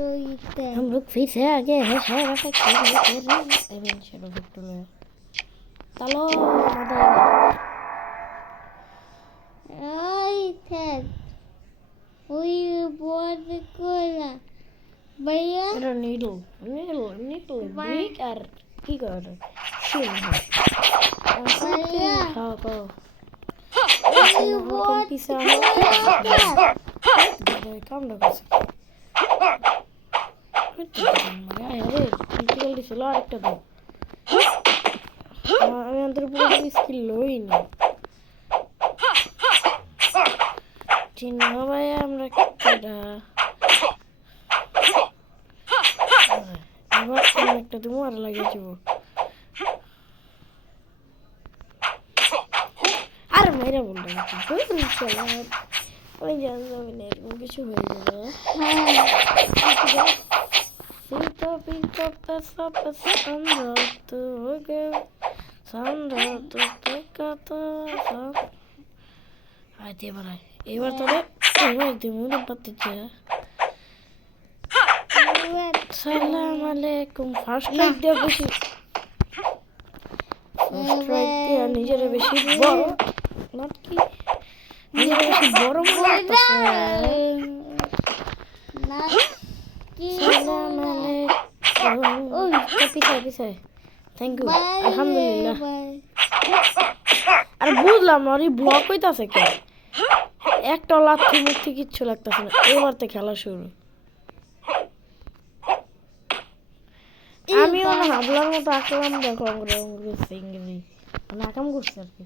हम लोग फिर से आगे है शहर चलो भैया नीडल ब्रेक और की कर काम ना कर सकते क्रिटिकल डिसलो আরেকটা দাও আমি অন্তর পুরো স্কিল লই না চিন্না ভাই আমরা কেডা আবার একটা তুমি আর লাগিয়ে দিব আর মেরা বল না তো চলো ওই জান যাবে না এরকম কিছু হয়ে যাবে Pinto pesa Sandra tu pecado Ay te bara ebar tole ebar dimunu pattiche Salam alaikum first strike dia beshi first strike dia nijere beshi boro not ki nijere beshi boro mone hotase না Salam alaikum oh পিছায় thank you আলহামদুলিল্লাহ আর বুঝলাম না block হইতাছে কেন একটা লাথি মুক্তি কিচ্ছু লাগতেছে না এবার তো খেলা শুরু আমিও না হাবলার মতো আঁকলাম দেখো আমরা সিঙ্গলি মানে আকাম করছে আর কি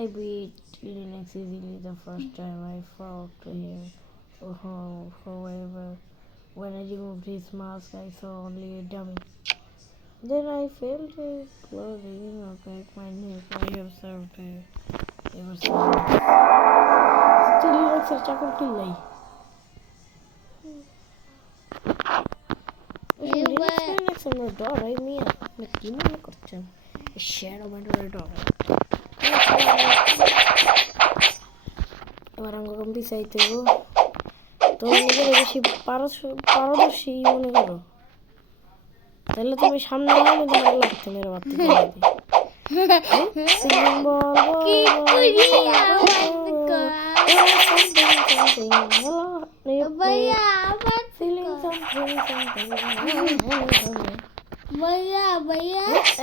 I beat Linux easily the first time I fought here. However, when I removed his mask, I saw only a dummy. Then I felt his clothing opaque my neck. I observed ever since. Still Linux এর চাকর কিল্লাই Linux আমার ডর I মিয়া আপনি কি মনে করছেন shadow ম্যাটারের ডর এবার আমাকে কম্পি চাইতে তুমি নিজের বেশি পারদর্শী মনে করো তাহলে তুমি সামনে গেলে তোমার লাগতে মেরে বাড়তে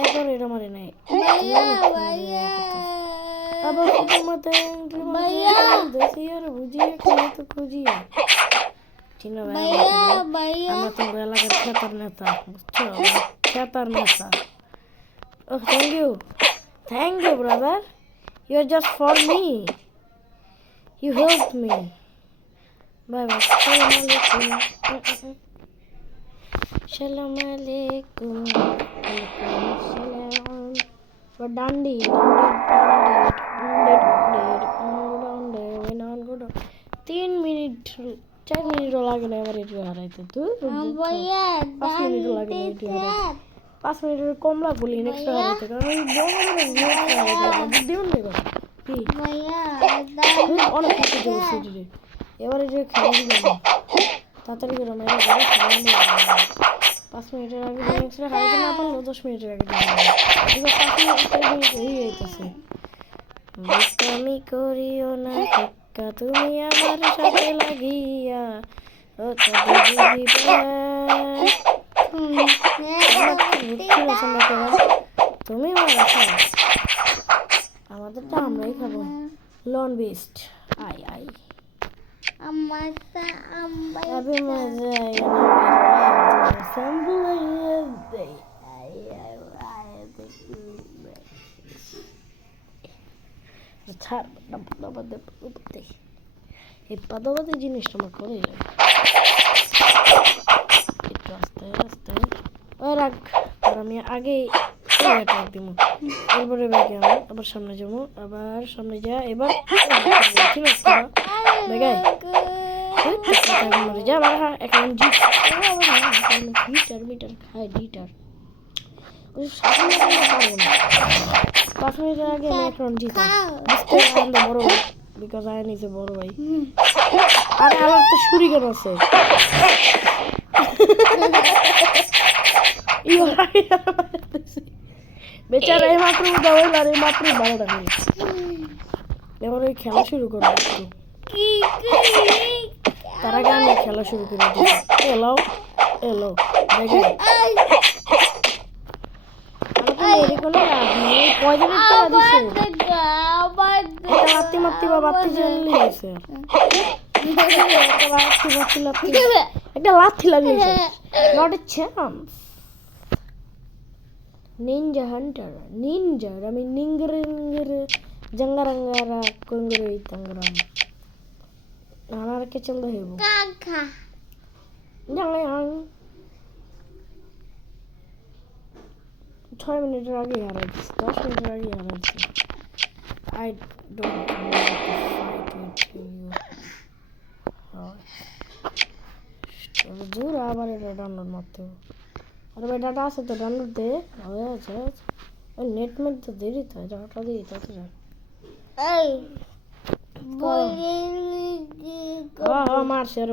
একবার এটা মারে নাই আবার তোমাতে দেশিয়ার বুঝিয়ে খেলে তো খুঁজিয়ে চিনো ভাই আমরা তো এলাকার খেতার নেতা বুঝছো খেতার নেতা ও thank you brother you are just for me you help me bye bye সালাম আলাইকুম সালাম ডান্ডি तीन मिनट 4 मिनट লাগে না আমার এটি হারাইতে তো 5 মিনিট লাগে না এটি হারাইতে 5 মিনিটের কম লাগবে নেক্সট হারাইতে কারণ ওই বড় দিউন দেব কি ভাইয়া অনেক কিছু জোরছে রে এবারে যে খেলা দিবেন তাড়াতাড়ি করে মেরে বড় খেলা নেই 5 মিনিটের আগে নেক্সট হারাইতে না পারলে 10 মিনিটের আগে ঠিক আছে 5 মিনিট হয়ে যাইতেছে আমি করিও না তুমি আমার সাথে লাগিয়া ও তো তুমি আমাদেরটা আমরাই খাবো লন বেস্ট আই अभी मजा এই পাদাবাদী জিনিসটা আমার করে একটু আস্তে আস্তে রাখ আর আমি আগে দিব এরপরে ব্যাগে আমি আবার সামনে যাবো আবার সামনে যা এবার দেখায় মরে যা আমার এখন মিটার খায় লিটার পারবো না 5 মিনিটের আগে আমি এখন জিতাম বড় ভাই বিকজ আই নিজ বড় ভাই আরে আমার তো শুরিকেন আছে বেচারা এই মাত্র দেওয়াই আর এই মাত্র 12টা হল এবার ওই খেলা শুরু করবো একটু তার আগে আমি খেলা শুরু করে দিই এলো এলো দেখে একটা লাথি লাগিয়েছে not a chance ninja hunter নিনজার আমি নিঙ্গরে নিঙ্গরে জঙ্গারঙ্গারা কুঙ্গরে তঙ্গরাম নানার কে চল দেব কাকা জাঙ্গাং 6 মিনিটের আগে হারাইছি 10 মিনিটের আগে হারাইছি I don't want to fight with you. জোর আবার এটা ডাউনলোড মারতে হবে আর ভাই ডাটা আছে তো ডাউনলোড দে হয়ে আছে ওই নেট মেট তো দেরি তো ডাটা দিই তাতে যা এই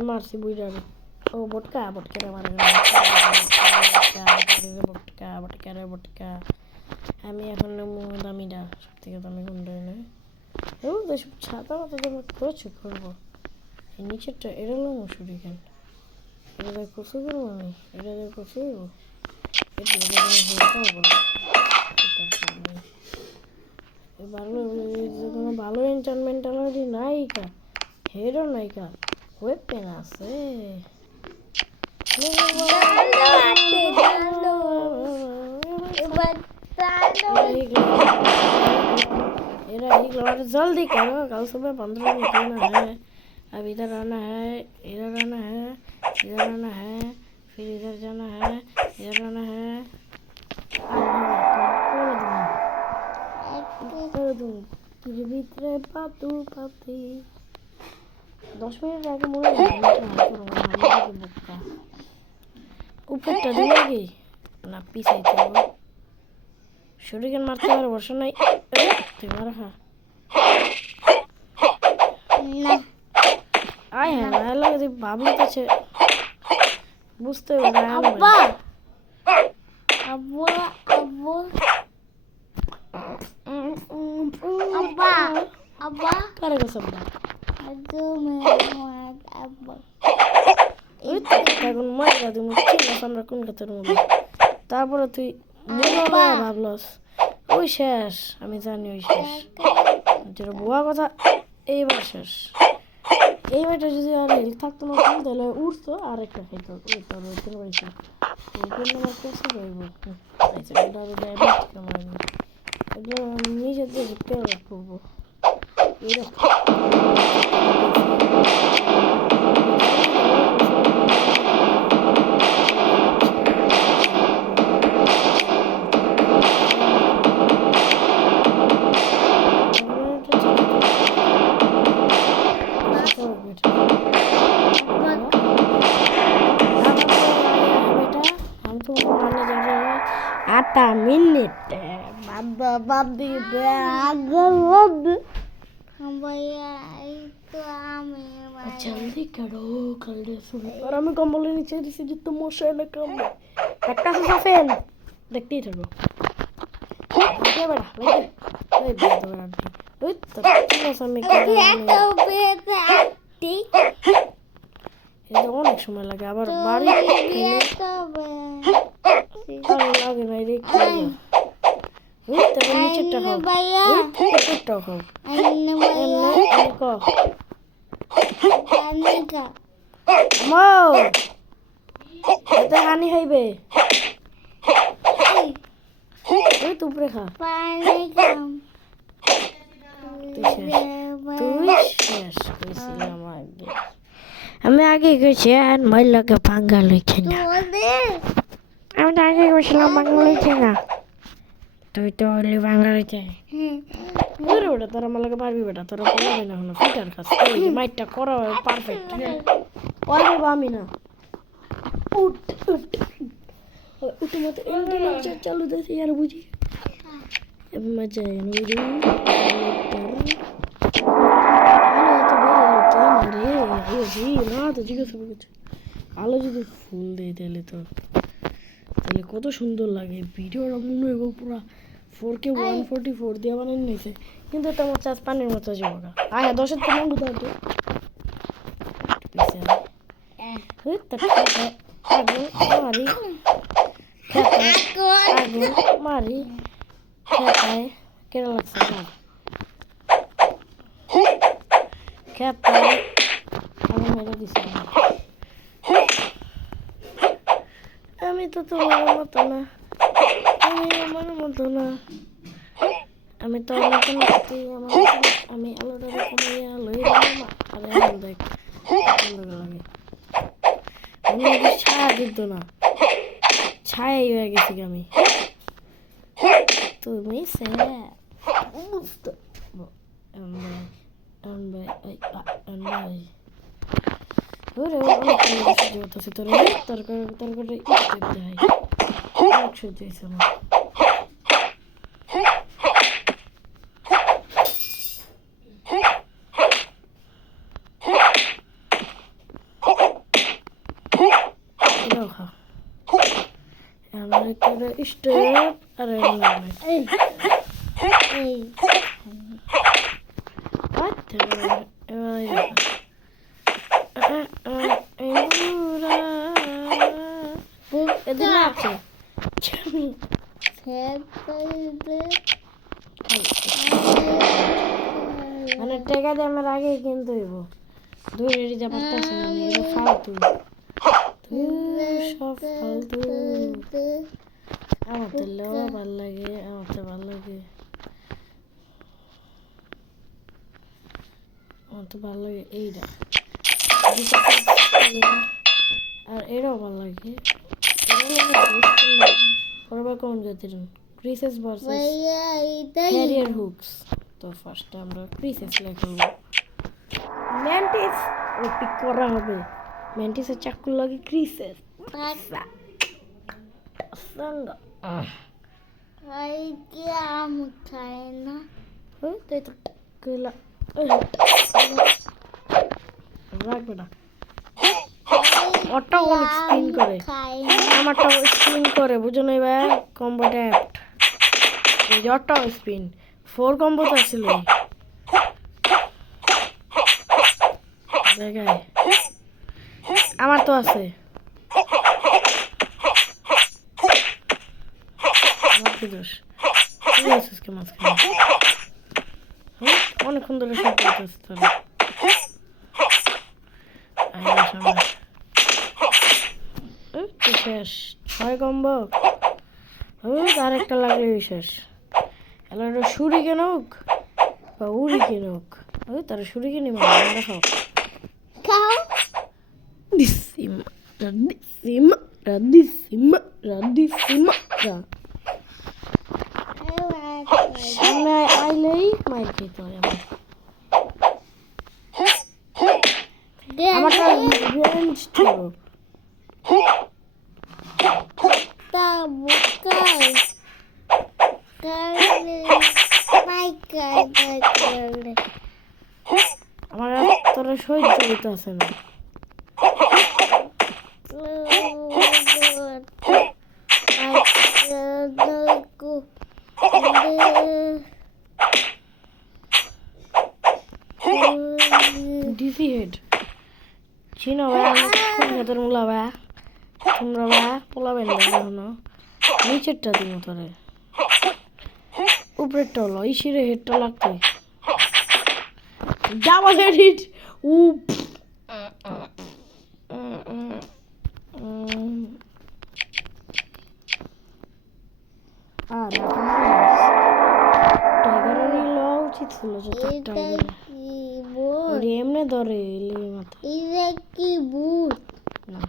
মারছি বুঝা ও বটকা মারে বটকা আমি এখন দামিটা সব থেকে দামি গুন্ডা না ও দেশব ছাতা মাথা তো প্রচুর করবো এই নিচেরটা এটা হলো মসুরি কেন এটা দিয়ে কষে করবো আমি এটা দিয়ে কষে করবো কোনো ভালো এন্টারমেন্ট অলরেডি নাই কা হেরো নাই কা ওয়েব পেন আছে जल्दी करो कल सुबह 15 निकलना है अब इधर आना है इधर आना है इधर आना है फिर इधर जाना है इधर आना है तुझे भीतरे पातू पाती 10 मिनट आगे मुड़े ऊपरটা দিলে না পিছাইতে হবে শুরিকেন মারতে পারে বসে নাই তুই মারা খা না আয় হ্যাঁ না লাগে তুই বাবলু কাছে বুঝতে হবে না আব্বা আব্বা আব্বা আব্বা আব্বা কারে গো সব আদু মে আব্বা ওই তো এখন মারা তুমি ঠিক আছে আমরা কোন কথার মধ্যে তারপরে তুই ভাবলস ওই শেষ আমি জানি ওই শেষ যেটা বুয়া কথা এইবার শেষ এই মেয়েটা যদি আর হেল থাকতো না তাহলে উঠতো আর একটা খাইতো ওই তোর ওইখানে বাড়িতে ওইখানে আমার কাছে রইব আচ্ছা এটা আরো ডায়াবেটিস কেমন এগুলো নিজের দিয়ে কেউ করবো এরকম आता मिनट बाबी भैया तो आमे जल्दी करो कल और हमें कम्बल नीचे जैसे जितना मोशन है कम একটা আছে সাফেন দেখতেই থাকো ওকে বড়া লাগে ওই বড় বড় ওই তো সামনে একটা বেটা ঠিক এটা অনেক সময় লাগে আবার বাড়ি লাগে না রে ওই তো নিচেরটা খাও भैया উপরটা খাও अन्ने भैया এমনি কো अन्ने का মো এটা হানি হইবে ওই তো উপরে খা पानी का তুই শেষ কইছিলাম আগে আমি আগে কইছি আর মহিলাকে পাঙ্গা লইছি না আমি তো আগে কইছিলাম পাঙ্গা লইছি না তুই তো হলি পাঙ্গা লইছে ওরে ওটা তোরা আমাকে পারবি বেটা তোরা পারবি না হলো ফিটার কাছে এই যে মাইটটা করা পারফেক্ট পারবো আমি না উঠ উঠ উঠে মতো ইন্টারনেট চালু দিয়েছি আর বুঝি मजा है नुरी हेलो तो बेरे लोग क्या मारे ये जी না তো জিজ্ঞাসা করছে আলো যদি ফুল দেয় তাহলে কত সুন্দর লাগে ভিডিওটা মনে হইব পুরা 4K 144 দিয়ে বানানো নিয়েছে কিন্তু তোমার চাষ পানির মতো যাবো গা আয় 10-এর তো মঙ্গু দাও তো আগুন মারি আগুন মারি খেতায় কেন লাগছে না খেতায় আমি মেরে দিছি আমি তো তোমার মতো না তুমি আমার মতো না আমি তো আমার মতো নাচি আমি আলোটা কমাইয়া লই দিলাম আরে আলো দেখ সুন্দর লাগে আমি আগে ছায়া দিত না ছায়াই হয়ে গেছি আমি তুমি বুঝতে তরকারি সহ্য হয়েছে আমার এটাও খা আমার একটা স্টেপ আর এই আচ্ছা এদের না আছে মানে টেকা দিয়ে আমার আগে কিনতে হইব দুই রেডি যা পারতেছে না এটা ফালতু সব ফালতু আমার তো ভাল লাগে আমার তো ভাল লাগে এইটা আর এটাও ভাল লাগে পরবার কোন জাতির ক্রিসেস ভার্সেস হ্যারিয়ার হুকস তো ফার্স্টে আমরা ক্রিসেস লেখা ম্যান্টিস ও পিক করা হবে ম্যান্টিসের চাকুর লাগে ক্রিসেস সঙ্গ তাই তো কইলা রাখবে না ওটা অনেক স্পিন করে আমারটা স্পিন করে বুঝো না এবার কম্বো ট্যাপ্ট এই যে ওটাও স্পিন 4 কম্বো তো ছিল দেখায় আমার তো আছে আমার কি দোষ তুই আছিস কে মাঝখানে অনেকক্ষণ ধরে সব করতেছে তাহলে শেষ 6 কম্বো আর একটা লাগলে শেষ এলাকা সুরি কেন হোক বা উড়ি কেন হোক তারা সুরি কিনে মারা খাও রাদিসিমা সামনে আইলেই মাইর খেতে হয় আমার রেঞ্জ ছিল আমার তোরা সহ্য হইতে আছে না ডিসি হেড চিনো তোর মুলা বা তোমরা বা পোলাবেন না এখনো নিচেরটা দিব তোরে উপরেরটা হলো ইসিরে হেডটা লাগতো ডাবল হেড হিট উপ আর টাইগারের লওয়া উচিত ছিল টাইগার এমনি ধরে এলে মাথা কি বুট না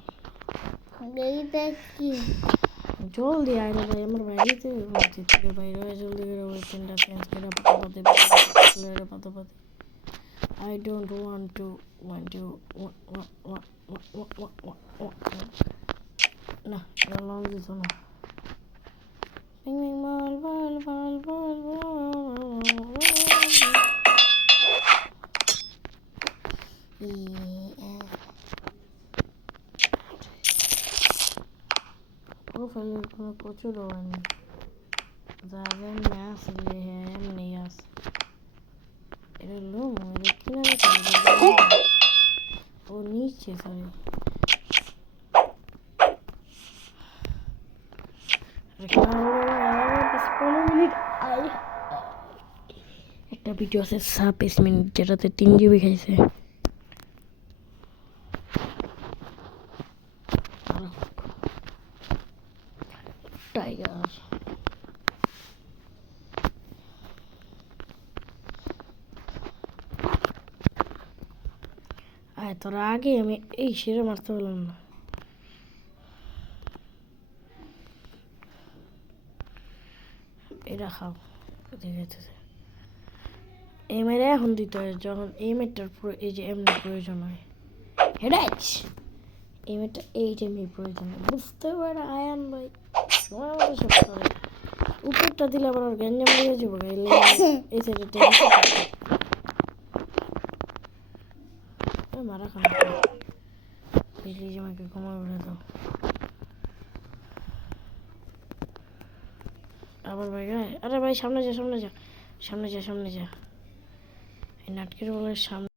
এইটা কি জলদি আইলে ভাই আমার বাড়িতে উচিত থেকে বাইরে হয়ে জলদি করে ওই পেনটা চেঞ্জ করে পাতা I don't want to না লং দিত না বল ফাইলের কোনো প্রচুর হয়নি, যা এমনি আসলে হ্যাঁ এমনি আছে। এটা লোম এটা কিনারে ও নিচে সরি একটা ভিডিও আছে 26 মিনিট যেটাতে 3 জিবি খাইছে। টাইগার আয় তোরা আগে আমি এই সেরে মারতে পারলাম না। এটা খাও দেখেছে এমের এখন দিতে হয় যখন এমেরটার এই যে এমনি প্রয়োজন হয়। হেডাচ এমেরটা এই যে এমনি প্রয়োজন হয় বুঝতে পারে আয়ান ভাই সময় মতো সব করে। উপরটা দিলে আবার ওর গ্যাঞ্জাম লেগে যাবো এই সাইডে মারা খান প্লিজ আমাকে ক্ষমা করে দাও। আবার ভাই গায়ে আরে ভাই সামনে যা সামনে যা সামনে যা সামনে যা এই নাটকের বলে সামনে